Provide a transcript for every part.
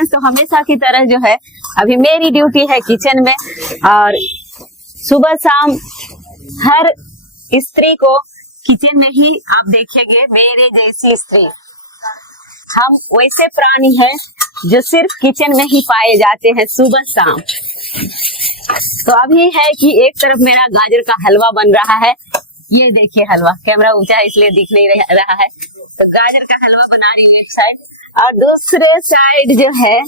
Friends, तो हमेशा की तरह जो है अभी मेरी ड्यूटी है किचन में, और सुबह शाम हर स्त्री को किचन में ही आप देखेंगे मेरे जैसी स्त्री। हम वैसे प्राणी हैं जो सिर्फ किचन में ही पाए जाते हैं सुबह शाम। तो अभी है कि एक तरफ मेरा गाजर का हलवा बन रहा है, ये देखिए हलवा, कैमरा ऊंचा है इसलिए दिख नहीं रहा है, तो गाजर का हलवा बना रही हूँ एक साइड, और दूसरे साइड जो है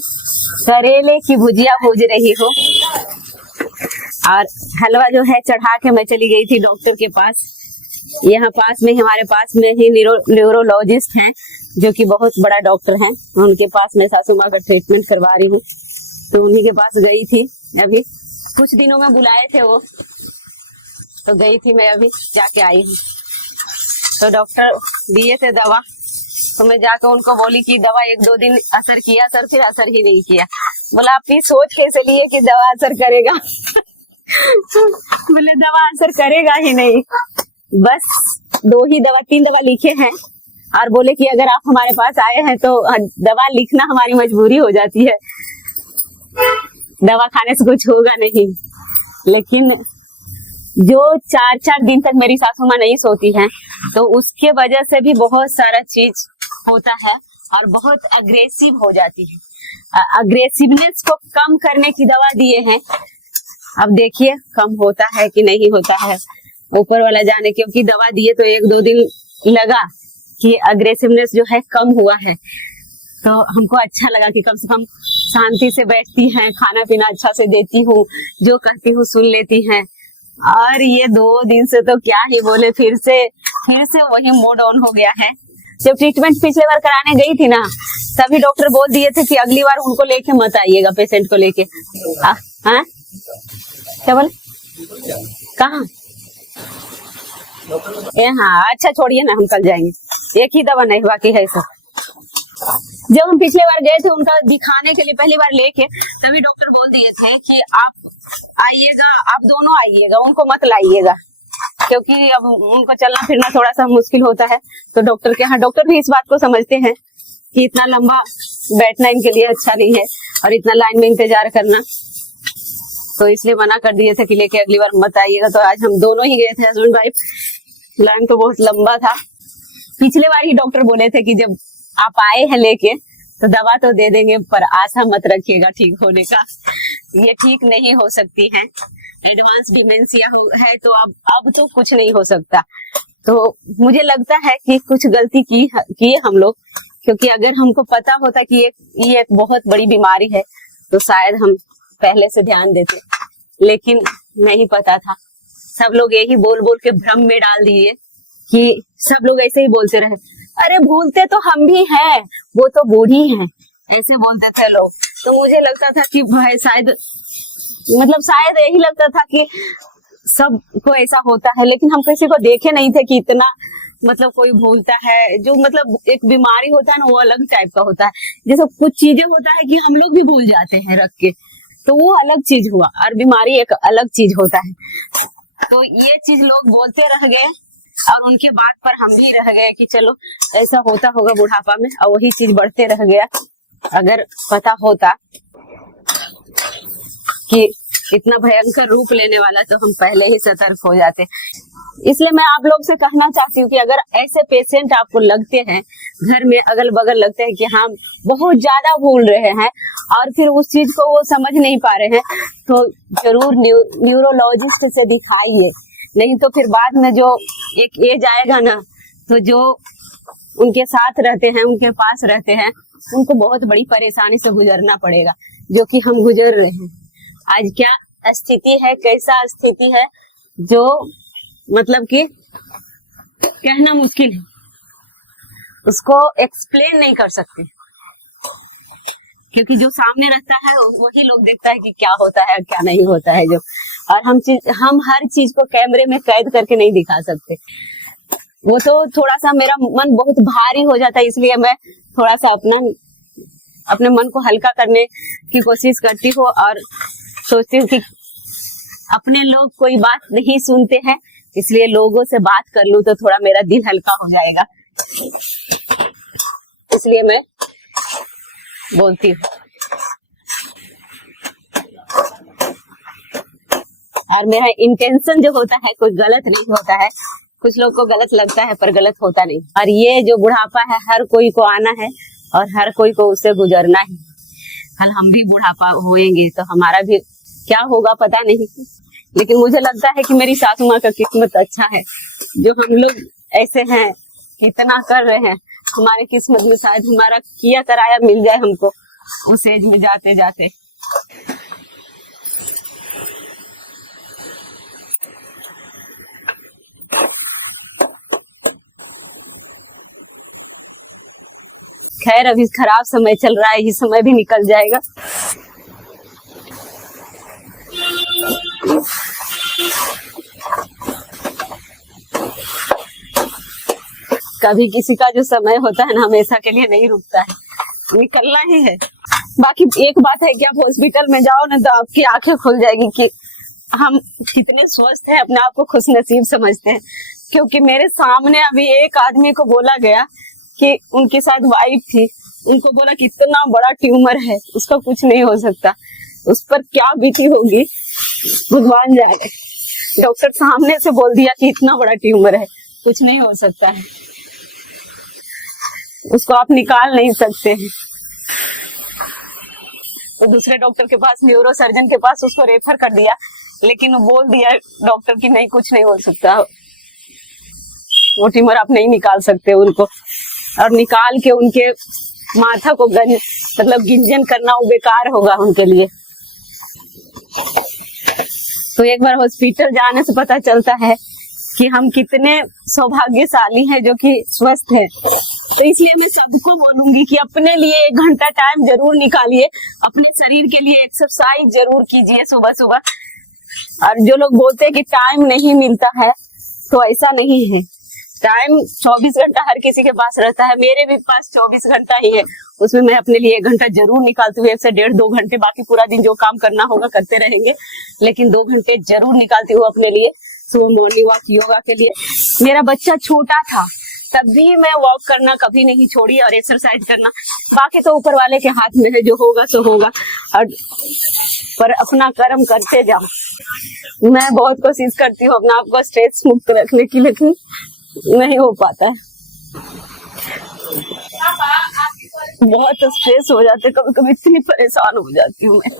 करेले की भुजिया भूज रही हूँ। और हलवा जो है चढ़ा के मैं चली गई थी डॉक्टर के पास। यहाँ पास में हमारे पास में ही न्यूरोलॉजिस्ट हैं जो कि बहुत बड़ा डॉक्टर हैं, उनके पास मैं सासू माँ का ट्रीटमेंट करवा रही हूँ, तो उन्हीं के पास गई थी। अभी कुछ दिनों में बुलाए थे वो, तो गई थी मैं, अभी जाके आई हूँ। तो डॉक्टर दिए थे दवा, तो मैं जाकर उनको बोली कि दवा 1-2 दिन असर किया सर, फिर असर ही नहीं किया। बोला आप ये सोच कैसे लिए कि दवा असर करेगा? बोले दवा असर करेगा ही नहीं, बस 3 दवा लिखे हैं, और बोले कि अगर आप हमारे पास आए हैं तो दवा लिखना हमारी मजबूरी हो जाती है, दवा खाने से कुछ होगा नहीं। लेकिन जो 4-4 दिन तक मेरी सासू माँ नहीं सोती हैं, तो उसके वजह से भी बहुत सारा चीज होता है और बहुत अग्रेसिव हो जाती है। अग्रेसिवनेस को कम करने की दवा दिए हैं, अब देखिए कम होता है कि नहीं होता है, ऊपर वाला जाने। क्योंकि दवा दिए तो 1-2 दिन लगा कि अग्रेसिवनेस जो है कम हुआ है, तो हमको अच्छा लगा कि कम से कम शांति से बैठती हैं, खाना पीना अच्छा से देती हूँ, जो कहती हूँ सुन लेती हैं। और ये 2 दिन से तो क्या ही बोले, फिर से वही मोड ऑन हो गया है। जब ट्रीटमेंट पिछले बार कराने गई थी ना, तभी डॉक्टर बोल दिए थे कि अगली बार उनको लेके मत आइएगा, पेशेंट को लेके। हाँ क्या बोले, कहाँ? हाँ अच्छा छोड़िए ना, हम कल जाएंगे, एक ही दवा नहीं बाकी है सब। जब हम पिछले बार गए थे उनका दिखाने के लिए पहली बार लेके, तभी डॉक्टर बोल दिए थे कि आप आइएगा, आप दोनों आइएगा, उनको मत लाइएगा, क्योंकि अब उनको चलना फिरना थोड़ा सा मुश्किल होता है। तो डॉक्टर के यहाँ, डॉक्टर भी इस बात को समझते हैं कि इतना लंबा बैठना इनके लिए अच्छा नहीं है और इतना लाइन में इंतजार करना, तो इसलिए मना कर दिए थे कि लेके अगली बार मत आइएगा। तो आज हम दोनों ही गए थे, हस्बैंड वाइफ। लाइन तो बहुत लंबा था। पिछले बार ही डॉक्टर बोले थे कि जब आप आए हैं लेके तो दवा तो दे देंगे, पर आशा मत रखिएगा ठीक होने का, ये ठीक नहीं हो सकती है, एडवांस डिमेंशिया है, तो अब तो कुछ नहीं हो सकता। तो मुझे लगता है कि कुछ गलती की हम लोग, क्योंकि अगर हमको पता होता कि ये एक बहुत बड़ी बीमारी है तो शायद हम पहले से ध्यान देते, लेकिन नहीं पता था। सब लोग यही बोल बोल के भ्रम में डाल दिए कि सब लोग ऐसे ही बोलते रहे, अरे भूलते तो हम भी हैं, वो तो बूढ़ी हैं, ऐसे बोलते थे लोग। तो मुझे लगता था कि भाई शायद यही लगता था कि सबको ऐसा होता है, लेकिन हम किसी को देखे नहीं थे कि इतना कोई भूलता है। जो एक बीमारी होता है ना, वो अलग टाइप का होता है। जैसे कुछ चीजें होता है कि हम लोग भी भूल जाते हैं रख के, तो वो अलग चीज हुआ, और बीमारी एक अलग चीज होता है। तो ये चीज लोग बोलते रह गए और उनके बात पर हम भी रह गए कि चलो ऐसा होता होगा बुढ़ापा में, और वही चीज बढ़ते रह गया। अगर पता होता कि इतना भयंकर रूप लेने वाला, तो हम पहले ही सतर्क हो जाते। इसलिए मैं आप लोग से कहना चाहती हूँ कि अगर ऐसे पेशेंट आपको लगते हैं, घर में अगल बगल लगते हैं कि हाँ बहुत ज्यादा भूल रहे हैं और फिर उस चीज को वो समझ नहीं पा रहे हैं, तो जरूर न्यूरोलॉजिस्ट से दिखाइए। नहीं तो फिर बाद में जो एक एज आएगा ना, तो जो उनके साथ रहते हैं, उनके पास रहते हैं, उनको बहुत बड़ी परेशानी से गुजरना पड़ेगा, जो कि हम गुजर रहे हैं। आज क्या स्थिति है, कैसा स्थिति है, जो कि कहना मुश्किल है, उसको एक्सप्लेन नहीं कर सकते, क्योंकि जो सामने रहता है वही लोग देखता है कि क्या होता है क्या नहीं होता है। जो और हम हर चीज को कैमरे में कैद करके नहीं दिखा सकते। वो तो थोड़ा सा मेरा मन बहुत भारी हो जाता है, इसलिए मैं थोड़ा सा अपने मन को हल्का करने की कोशिश करती हूँ और सोचती हूँ कि अपने लोग कोई बात नहीं सुनते हैं, इसलिए लोगों से बात कर लूं तो थोड़ा मेरा दिल हल्का हो जाएगा, इसलिए मैं बोलती हूँ। और मेरा इंटेंशन जो होता है कुछ गलत नहीं होता है, कुछ लोग को गलत लगता है पर गलत होता नहीं। और ये जो बुढ़ापा है हर कोई को आना है और हर कोई को उससे गुजरना है। कल हम भी बुढ़ापा होएंगे तो हमारा भी क्या होगा पता नहीं, लेकिन मुझे लगता है कि मेरी सासू माँ का किस्मत अच्छा है जो हम लोग ऐसे हैं, इतना कर रहे हैं। हमारे किस्मत में शायद हमारा किया कराया मिल जाए हमको उस एज में जाते जाते। खैर अभी खराब समय चल रहा है, ये समय भी निकल जाएगा। कभी किसी का जो समय होता है ना हमेशा के लिए नहीं रुकता है, निकलना ही है। बाकी एक बात है कि आप हॉस्पिटल में जाओ ना तो आपकी आंखें खुल जाएगी कि हम कितने स्वस्थ हैं, अपने आप को खुशनसीब समझते हैं। क्योंकि मेरे सामने अभी एक आदमी को बोला गया कि उनके साथ वाइफ थी, उनको बोला कि इतना बड़ा ट्यूमर है, उसका कुछ नहीं हो सकता। उस पर क्या बीती होगी भगवान जाने। डॉक्टर सामने से बोल दिया कि इतना बड़ा ट्यूमर है, कुछ नहीं हो सकता है, उसको आप निकाल नहीं सकते हैं। तो दूसरे डॉक्टर के पास, न्यूरो सर्जन के पास उसको रेफर कर दिया, लेकिन वो बोल दिया डॉक्टर कि नहीं कुछ नहीं हो सकता, वो ट्यूमर आप नहीं निकाल सकते उनको। और निकाल के उनके माथा को गिंजन करना वो बेकार होगा उनके लिए। तो एक बार हॉस्पिटल जाने से पता चलता है कि हम कितने सौभाग्यशाली हैं जो कि स्वस्थ हैं। तो इसलिए मैं सबको बोलूंगी कि अपने लिए 1 घंटा टाइम जरूर निकालिए, अपने शरीर के लिए एक्सरसाइज जरूर कीजिए सुबह सुबह। और जो लोग बोलते हैं कि टाइम नहीं मिलता है, तो ऐसा नहीं है। टाइम 24 घंटा हर किसी के पास रहता है, मेरे भी पास 24 घंटा ही है, उसमें मैं अपने लिए 1 घंटा जरूर निकालती हूँ, 1 से 1.5-2 घंटे। बाकी पूरा दिन जो काम करना होगा करते रहेंगे, लेकिन 2 घंटे जरूर निकालती हूँ अपने लिए, सुबह मॉर्निंग वॉक योगा के लिए। मेरा बच्चा छोटा था तब भी मैं वॉक करना कभी नहीं छोड़ी और एक्सरसाइज करना। बाकी तो ऊपर वाले के हाथ में है, जो होगा सो होगा, और पर अपना कर्म करते जाओ। मैं बहुत कोशिश करती हूँ अपना आप को स्ट्रेस मुक्त रखने की, लेकिन नहीं हो पाता है। बहुत स्ट्रेस हो जाते, कभी कभी इतनी परेशान हो जाती हूँ मैं।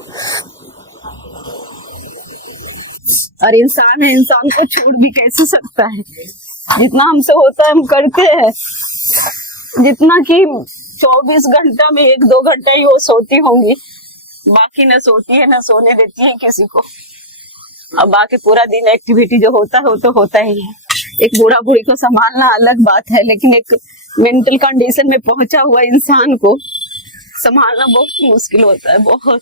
और इंसान है, इंसान को छूट भी कैसे सकता है। जितना हमसे होता है हम करते हैं, जितना कि 24 घंटा में 1-2 घंटा ही वो सोती होंगी, बाकी न सोती है न सोने देती है किसी को। अब बाकी पूरा दिन एक्टिविटी जो होता है वो तो होता ही है। एक बूढ़ा बूढ़ी को संभालना अलग बात है, लेकिन एक मेंटल कंडीशन में पहुंचा हुआ इंसान को संभालना बहुत मुश्किल होता है, बहुत।